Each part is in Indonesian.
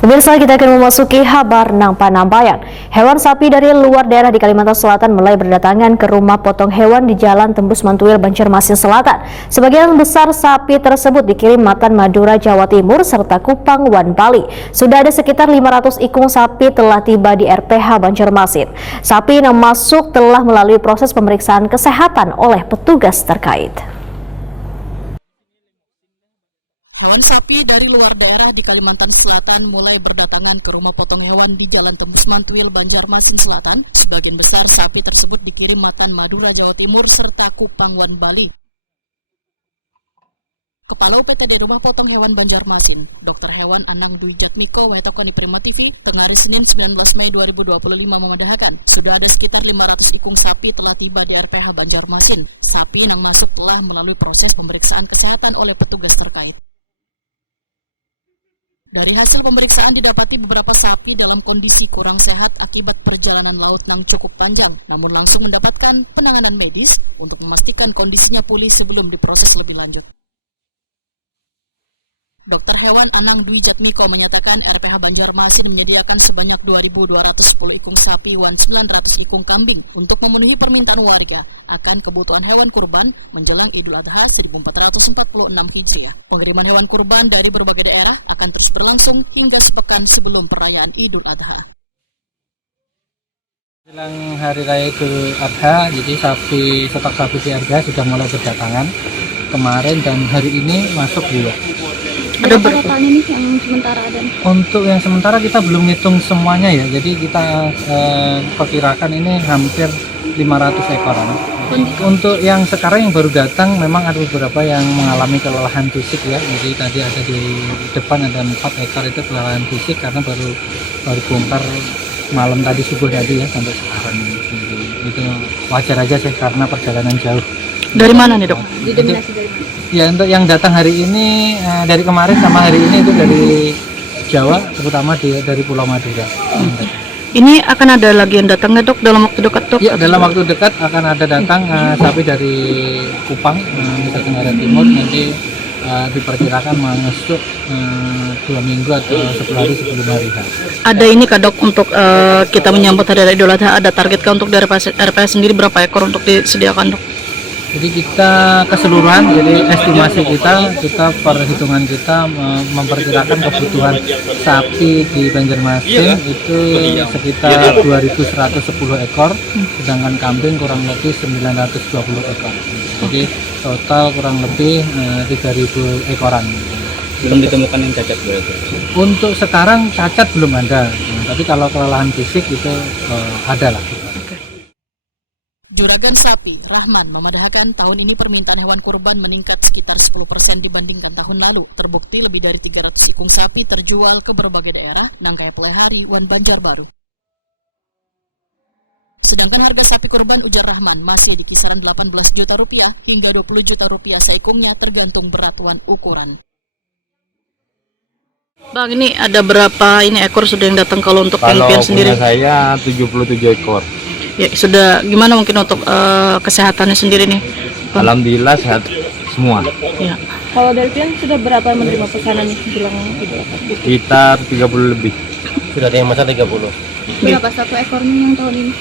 Pemirsa, kita akan memasuki kabar Nang Panambayan. Hewan sapi dari luar daerah di Kalimantan Selatan mulai berdatangan ke rumah potong hewan di Jalan Tembus Mantuil, Banjarmasin Selatan. Sebagian besar sapi tersebut dikirim Matan, Madura, Jawa Timur, serta Kupang, Wan, Bali. Sudah ada sekitar 500 ikung sapi telah tiba di RPH Banjarmasin. Sapi yang masuk telah melalui proses pemeriksaan kesehatan oleh petugas terkait. Hewan sapi dari luar daerah di Kalimantan Selatan mulai berdatangan ke rumah potong hewan di Jalan Tembus Mantuil, Banjarmasin Selatan. Sebagian besar sapi tersebut dikirim Matan, Madura, Jawa Timur, serta Kupang, Wan, Bali. Kepala UPTD Rumah Potong Hewan Banjarmasin, Dr. Hewan Anang Dwi Jatmiko, Wetakoni Prima TV, tengah hari Senin 19 Mei 2025 mengatakan, sudah ada sekitar 500 ikung sapi telah tiba di RPH Banjarmasin. Sapi yang masuk telah melalui proses pemeriksaan kesehatan oleh petugas terkait. Dari hasil pemeriksaan didapati beberapa sapi dalam kondisi kurang sehat akibat perjalanan laut yang cukup panjang, namun langsung mendapatkan penanganan medis untuk memastikan kondisinya pulih sebelum diproses lebih lanjut. Dr. Hewan Anang Dwi Jatmiko menyatakan RPH Banjarmasin menyediakan sebanyak 2.210 ikung sapi dan 900 ikung kambing untuk memenuhi permintaan warga akan kebutuhan hewan kurban menjelang Idul Adha 1446 Hijriah. Pengiriman hewan kurban dari berbagai daerah akan terus berlangsung hingga sepekan sebelum perayaan Idul Adha. Jelang Hari Raya Idul Adha, jadi stok sapi di RPH sudah mulai berdatangan kemarin dan hari ini masuk juga. Ada berapa nih yang sementara ada? Untuk yang sementara kita belum ngitung semuanya ya, jadi kita perkirakan ini hampir 500 ekoran. Untuk yang sekarang yang baru datang memang ada beberapa yang mengalami kelelahan fisik ya, jadi tadi ada di depan ada 4 ekor itu kelelahan fisik karena baru bongkar malam tadi, subuh tadi ya, sampai sekarang. Jadi itu wajar aja sih karena perjalanan jauh. Dari mana nih, Dok? Didominasi dari mana? Ya, untuk yang datang hari ini dari kemarin sama hari ini itu dari Jawa, terutama dari Pulau Madura. Ini akan ada lagi yang datang nggak, Dok, dalam waktu dekat, Dok? Ya, dalam waktu dekat akan ada datang sapi dari Kupang, Nusa Tenggara Timur, nanti diperkirakan masuk 2 minggu atau 10 hari sebelum hari H. Ada ini kah, Dok, untuk kita menyambut Hari Raya Idul Adha, ada target kah untuk dari RPH sendiri berapa ekor untuk disediakan, Dok? Jadi kita keseluruhan, jadi estimasi kita perhitungan kita memperkirakan kebutuhan sapi di Banjarmasin itu sekitar 2.110 ekor, sedangkan kambing kurang lebih 920 ekor. Jadi total kurang lebih 3.000 ekoran. Belum ditemukan yang cacat berarti? Untuk sekarang cacat belum ada, tapi kalau kelelahan fisik itu ada lah. Juragan Sapi, Rahman, memadahakan tahun ini permintaan hewan kurban meningkat sekitar 10% dibandingkan tahun lalu. Terbukti lebih dari 300 ikung sapi terjual ke berbagai daerah, Nangkaya Pelehari, Wan, Banjarbaru. Sedangkan harga sapi kurban ujar Rahman masih di kisaran 18 juta rupiah hingga 20 juta rupiah seekungnya tergantung berat dan ukuran. Bang, ini ada berapa ini ekor sudah yang datang kalau untuk yang sendiri? Kalau saya 77 ekor. Ya, sudah gimana mungkin untuk kesehatannya sendiri nih, Bang? Alhamdulillah sehat semua. Ya. Kalau dari Pian sudah berapa menerima pesanan nih jelang Idul Adha? Sekitar 30 lebih. Sudah ada yang masak 30. Berapa satu ekornya yang tahun ini?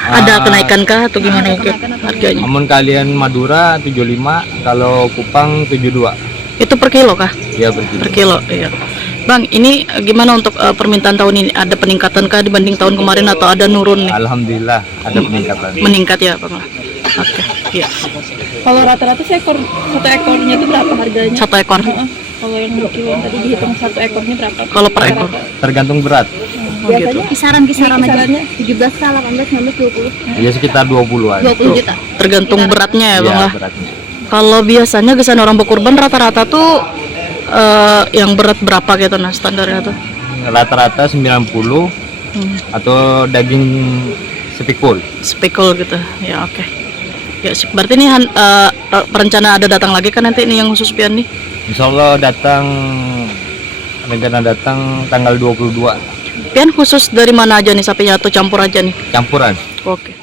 Ada kenaikan kah atau gimana mungkin harganya? Namun kalian Madura 75, kalau Kupang 72. Itu per kilo kah? Ya, per kilo. Per kilo, iya. Bang, ini gimana untuk permintaan tahun ini? Ada peningkatan kah dibanding tahun kemarin atau ada nurun nih? Alhamdulillah ada peningkatan. Meningkat ya, Bang. Oke, iya. Kalau rata-rata satu ekornya itu berapa harganya? Satu ekor. Kalau yang kilo tadi dihitung satu ekornya berapa? Kalau per ekor. Tergantung berat. Biasanya kisaran aja 17 ke 18, 19, 20. Ya sekitar 20 aja. 20 juta. Tergantung beratnya ya, Bang Ya, lah. beratnya. Kalau biasanya kesan orang berkurban rata-rata tuh yang berat berapa gitu, nah standarnya tuh? Rata-rata 90 atau daging spikul. Spikul gitu ya, oke. Ya, berarti ini perencana ada datang lagi kan nanti ini yang khusus Pian nih? Insya Allah rencana datang tanggal 22. Pian khusus dari mana aja nih sapinya atau campur aja nih? Campuran. Oke.